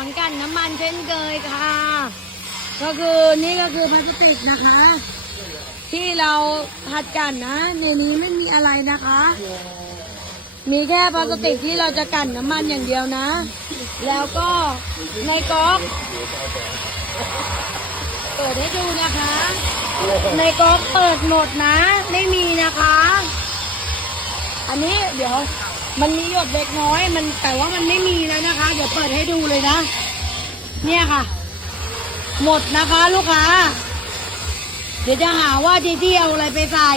อนกันน้ำมันเช่นเคยค่ะก็คือนี่ก็คือพลาสติกนะคะ ที่เราหัดกันนะในนี้ไม่มีอะไรนะคะ มีแค่พลาสติกที่เราจะกันน้ำมันอย่างเดียวนะ แล้วก็ในก๊อกเปิดให้ดูนะคะ ในก๊อกเปิดหมดนะไม่มีนะคะ อันนี้เดี๋ยวมันมีหยดเล็กน้อยมันแต่ว่ามันไม่มีแล้วนะคะเดี๋ยวเปิดให้ดูเลยนะเนี่ยค่ะหมดนะคะลูกค้าเดี๋ยวจะหาว่าที่เอาอะไรไปใส่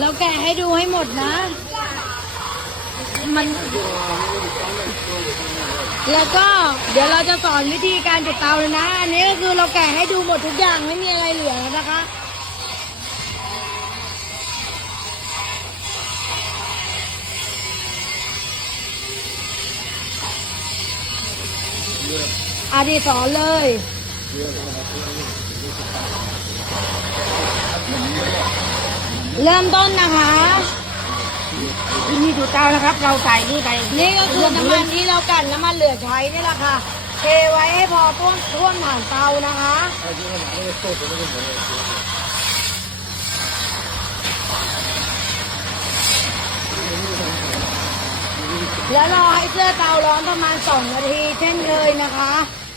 เราแกะให้ดูให้หมดนะมันแล้วก็เดี๋ยวเราจะสอนวิธีการจุดเตาเลยนะอันนี้ก็คือเราแกะให้ดูหมดทุกอย่างไม่มีอะไรเหลือแล้วนะคะอดีสอนเลยเริ่มต้นนะคะนี่ดูเตานะครับเราใส่นี่ไปนี่ก็คือน้ำมันที่เรากันน้ำมันเหลือใช้นี่แหละค่ะเทไว้ให้พอท่วมผ่านเตานะคะแล้วรอให้เสื้อเตาร้อนประมาณ2 นาทีเช่นเคยนะคะ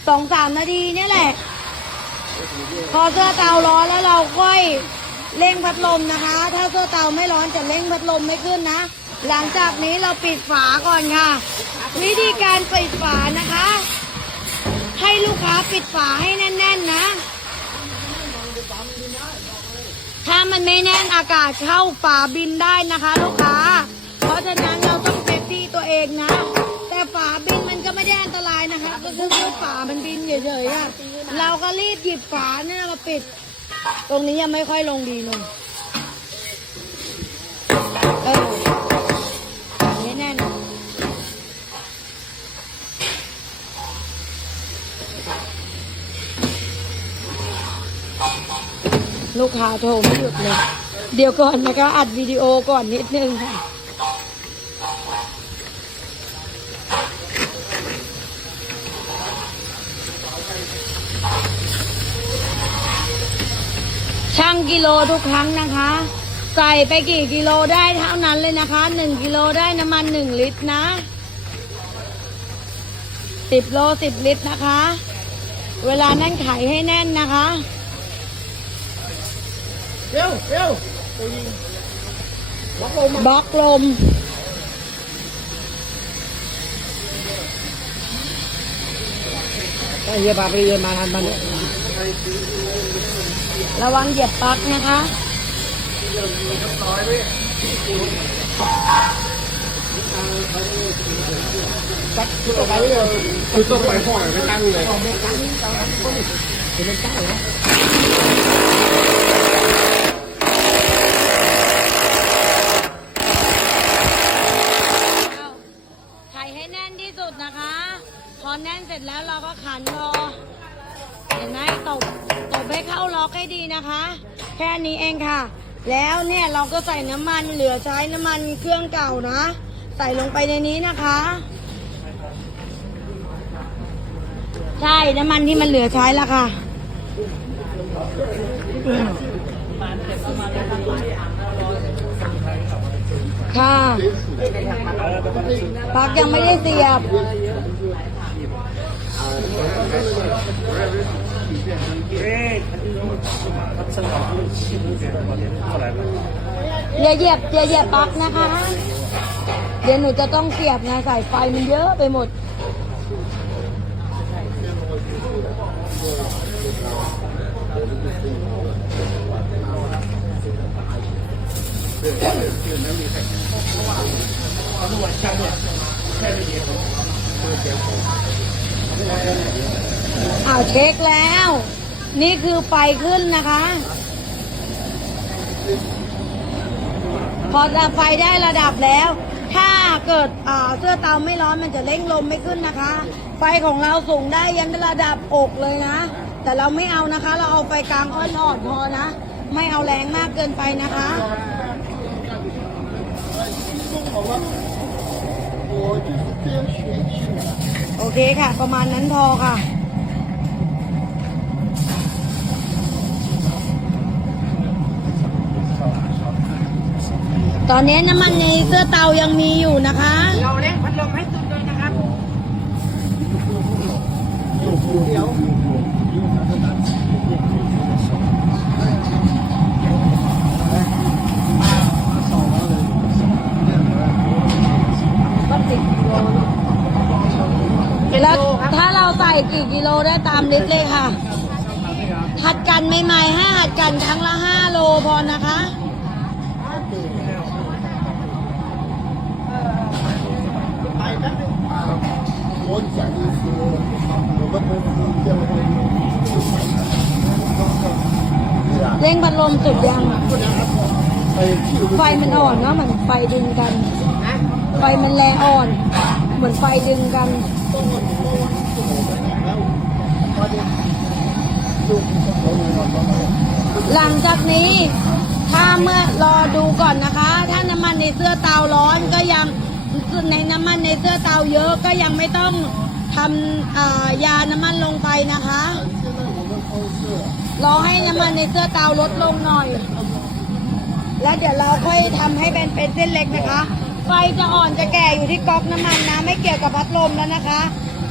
2-3 นาทีนี่แหละพอเสื้อเตาร้อนแล้วเราค่อยเร่งพัดลมนะคะถ้าเสื้อเตาไม่ร้อนจะเร่งพัดลมไม่ขึ้นนะหลังจากนี้เราปิดฝาก่อนค่ะวิธีการปิดฝานะคะให้ลูกค้าปิดฝาให้แน่นๆนะถ้ามันไม่แน่นอากาศเข้าฝาบินได้นะคะลูกค้าเพราะฉะนั้นเราต้องเซฟตี้ตัวเองนะแต่ฝาบินมันก็ไม่ได้อันตรายนะคะก็คือฝามันบินเฉยๆอะเราก็รีบหยิบฝาเนี่ยมาปิดตรงนี้ยังไม่ค่อยลงดีเลยนี่แน่นลูกค้าโทรไม่หยุดเลยเดี๋ยวก่อนนะคะอัดวิดีโอก่อนนิดนึงค่ะชั่งกิโลทุกครั้งนะคะใส่ไปกี่กิโลได้เท่านั้นเลยนะคะ1 กิโลได้น้ำมัน1 ลิตรนะ10 โล 10 ลิตรนะคะเวลานั่นไขให้แน่นนะคะเร็วบล็อกลมเฮียพาไปเรียนมาทันมันระวังเหยียบปลั๊กนะคะคือต่อไปเลยคือต่อไปห่อไม่ตั้งเลยเป็นตั้งนะไขให้แน่นที่สุดนะคะพอแน่นเสร็จแล้วเราก็ขันรอเห็นไหมตบให้เข้าล็อกให้ดีนะคะแค่นี้เองค่ะแล้วเนี่ยเราก็ใส่น้ำมันเหลือใช้น้ำมันเครื่องเก่านะใส่ลงไปในนี้นะคะใช่น้ำมันที่มันเหลือใช้แล้วค่ะค่ะปลั๊กยังไม่ได้เสียบอย่าเหยียบปลั๊กนะคะเดี๋ยวหนูจะต้องเสียบนะสายไฟมันเยอะไปหมดเช็คแล้วนี่คือไฟขึ้นนะคะพอไฟได้ระดับแล้วถ้าเกิดเสื้อเตาไม่ร้อนมันจะเร่งลมไม่ขึ้นนะคะไฟของเราสูงได้ยันระดับอกเลยนะแต่เราไม่เอานะคะเราเอาไฟกลางอ่อนๆพอนะไม่เอาแรงมากเกินไปนะคะ โอเคค่ะ ประมาณนั้นพอค่ะ ตอนนี้น้ำมันในเสื้อเตายังมีอยู่นะคะ เราเร่งพัดลมให้สุดเลยนะครับเดี๋ยว ก็10 กิโลแล้วถ้าเราใส่กี่กิโลได้ตามลิตรเลยค่ะ หัดกันใหม่ๆให้หัดกันครั้งละ5 โลพอนะคะ 我讲的是我们公司这样的。 เร่งพัดลมสุดยัง 哎， ไฟมันอ่อนเนาะเหมือนไฟดึงกัน ไฟมันแรงอ่อน เหมือนไฟดึงกัน หลังจากนี้ถ้าเมื่อรอดูก่อนนะคะ ถ้าน้ำมันในเสื้อเตาร้อนก็ยังในน้ำมันในเสื้อเตาเยอะก็ยังไม่ต้องทำยาน้ำมันลงไปนะคะ รอให้น้ำมันในเสื้อเตาลดลงหน่อย แล้วเดี๋ยวเราค่อยทำให้เป็นเส้นเล็กนะคะ ไฟจะอ่อนจะแก่อยู่ที่ก๊อกน้ำมันนะ ไม่เกี่ยวกับพัดลมแล้วนะคะ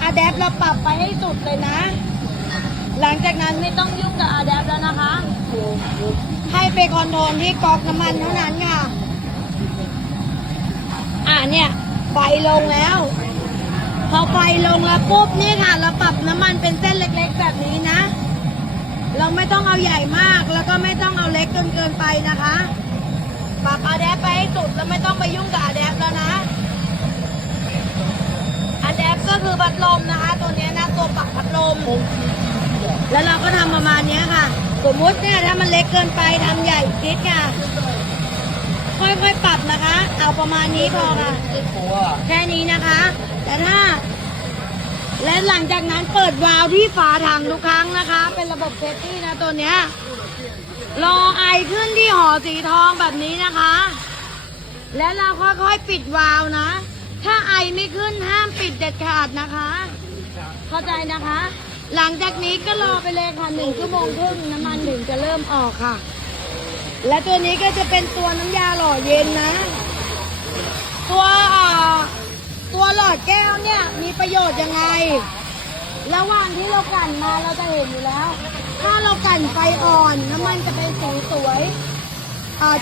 อะแดปเราปรับไปให้สุดเลยนะ หลังจากนั้นไม่ต้องยุ่งกับอะแดปแล้วนะคะ ให้ไปคอนโทรลที่ก๊อกน้ำมันเท่านั้นค่ะ เนี่ยไฟลงแล้ว พอไฟลงแล้วปุ๊บนี่ค่ะ เราปรับน้ำมันเป็นเส้นเล็กๆแบบนี้นะ เราไม่ต้องเอาใหญ่มากแล้วก็ไม่ต้องเอาเล็กจนเกินไปนะคะ ปรับอะแดปไปให้สุดแล้วไม่ต้องไปยุ่งกับอะแดปแล้วนะอะแดปก็คือพัดลมนะคะ ตัวนี้นะตัวปรับพัดลม แล้วเราก็ทำประมาณนี้ค่ะ สมมุติเนี่ยถ้ามันเล็กเกินไปทำใหญ่นิดค่ะ ค่อยๆปรับนะคะ เอาประมาณนี้พอค่ะ แค่นี้นะคะ แต่ถ้า และหลังจากนั้นเปิดวาล์วที่ฝาถังทุกครั้งนะคะ เป็นระบบเซฟตี้นะตัวเนี้ย รอไอขึ้นที่ห่อสีทองแบบนี้นะคะ แล้วเราค่อยๆปิดวาล์วนะ ถ้าไอไม่ขึ้นห้ามปิดเด็ดขาดนะคะ เข้าใจนะคะ หลังจากนี้ก็รอไปเลยค่ะ1 ชั่วโมงครึ่งน้ำมันถึงจะเริ่มออกค่ะ และตัวนี้ก็จะเป็นตัวน้ำยาหล่อเย็นนะ ตัวหลอดแก้วเนี่ยมีประโยชน์ยังไง ระหว่างที่เรากลั่นมาเราจะเห็นอยู่แล้ว ถ้าเรากลั่นไฟอ่อนน้ำมันจะเป็นสีสวย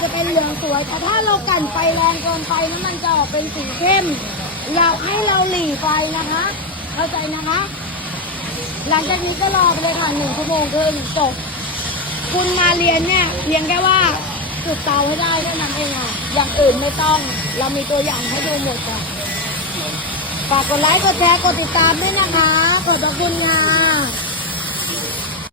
จะเป็นเหลืองสวย แต่ถ้าเรากลั่นไฟแรงเกินไปน้ำมันจะออกเป็นสีเข้ม อยากให้เราหลีไฟนะคะ เข้าใจนะคะ หลังจากนี้ก็รอไปเลยค่ะ1 ชั่วโมงครึ่งจบ คุณมาเรียนเนี่ยเพียงแค่ว่าจุดเตาให้ได้เท่านั้นเองค่ะ อย่างอื่นไม่ต้อง เรามีตัวอย่างให้ดูหมดค่ะ ฝากกดไลค์ กดแชร์ กดติดตามด้วยนะคะ ขอบพระคุณค่ะ